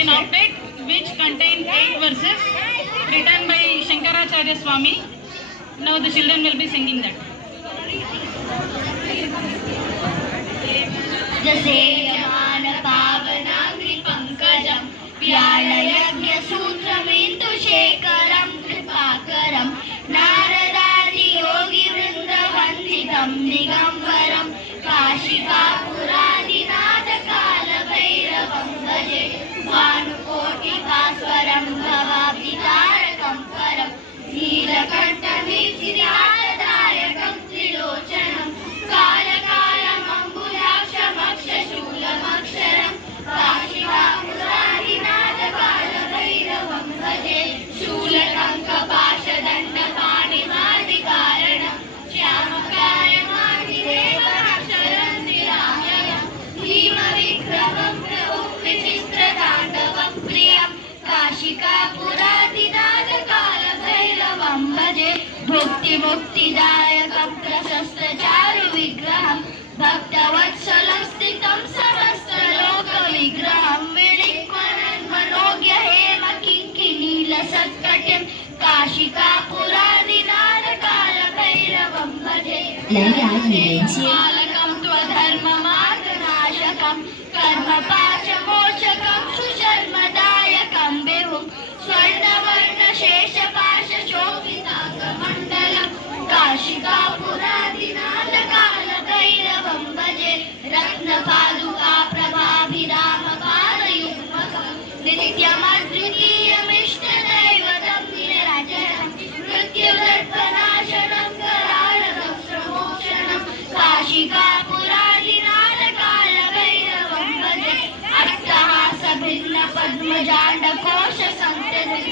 an outlet which contains 8 verses written by Shankaracharya Swami. Now the children will be singing that. जसेयमान पावनाग्नि पंकजं व्यालयज्ञ सूत्रमेन्दु शेखरं कृपाकरं नारदादि योगी वृंद वंदितं दिगंबरं काशिकापुरादिनाथ काल भैरवं भजे भानुकोटि भास्वरं भवाब्धितारकं परं नीलकण्ठवीक्षितादायकं त्रिलोचनं कालकालमम्बुजाक्षमक्षशूलमक्षरं काशिकापुरादिनाथ काल भैरवं भजे शूलकङ्कपाशदण्डपाणिमादिकारणं श्यामकायमादिदेवमक्षरं निरामयं भीमविक्रमं प्रभुं विचित्रताण्डवं प्रियं काशिकापुरादिनाथ काल भैरवं भजे भुक्तिमुक्तिदायकं प्रशस्तचारु विग्रहं भक्तवत्सलं स्थितं समस्तलोकविग्रहं विलिख्वरन् मनोज्ञ हेम किङ्किणीलसत्कटिं काशिकापुरादिनाथ काल भैरवं भजे बालकं त्वधर्ममार्गनाशकं कर्मपाशमोचकं सुशर्मदायकं विभुं स्वर्णवर्णशेषपाशशोभिताङ्गमण्डलं काशिकापुरादिनाथ काल भैरवं भजे रत्नपादुका प्रभाभिरामपादयुग्मकं नित्यमद्वितीयमिष्टदैवतं निरञ्जनं मृत्युदर्पनाशनं करालदंश्रमोक्षणं काशिकापुरादिनाथ काल भैरवं भजे अट्टहासभिन्नपद्मजाण्डकोशसंततिं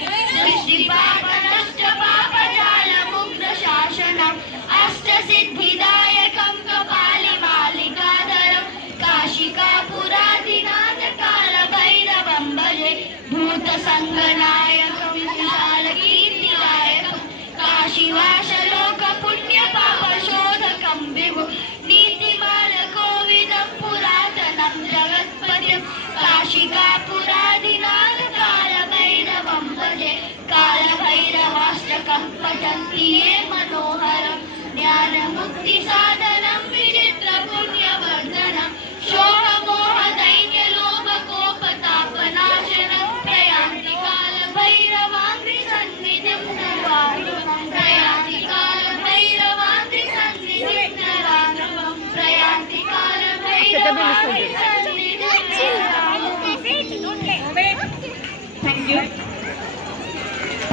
दृष्टिपापनष्टपापजालमुग्धशासनम् अष्टसिद्धिदायकं कपालिमालिकाधरं काशिकापुरादिनाथ काल भैरवं भजे भूतसङ्गनायकं विशालकीर्तिदायकं काशीवासलोकपुण्यपापशोधकं विभु नीतिमालकोविदं पुरातनं जगत्पतिं काशिकापुरादिनाथ काल भैरवं भजे कालभैरवाष्टकं पठन्ति ये मनोहरं ज्ञानमुक्तिसाधनं विचित्रपुण्यवर्धनं शोकमोहदैन्यलोभकोपतापनाशनं प्रयान्ति कालभैरवाङ्घ्रिसन्निधिं नवारुणं प्रयान्ति कालभैरवाङ्घ्रिसन्निधिं नवारुणं प्रयान्ति कालभैरवाङ्घ्रिसन्निधिं नवारुणं. Thank you.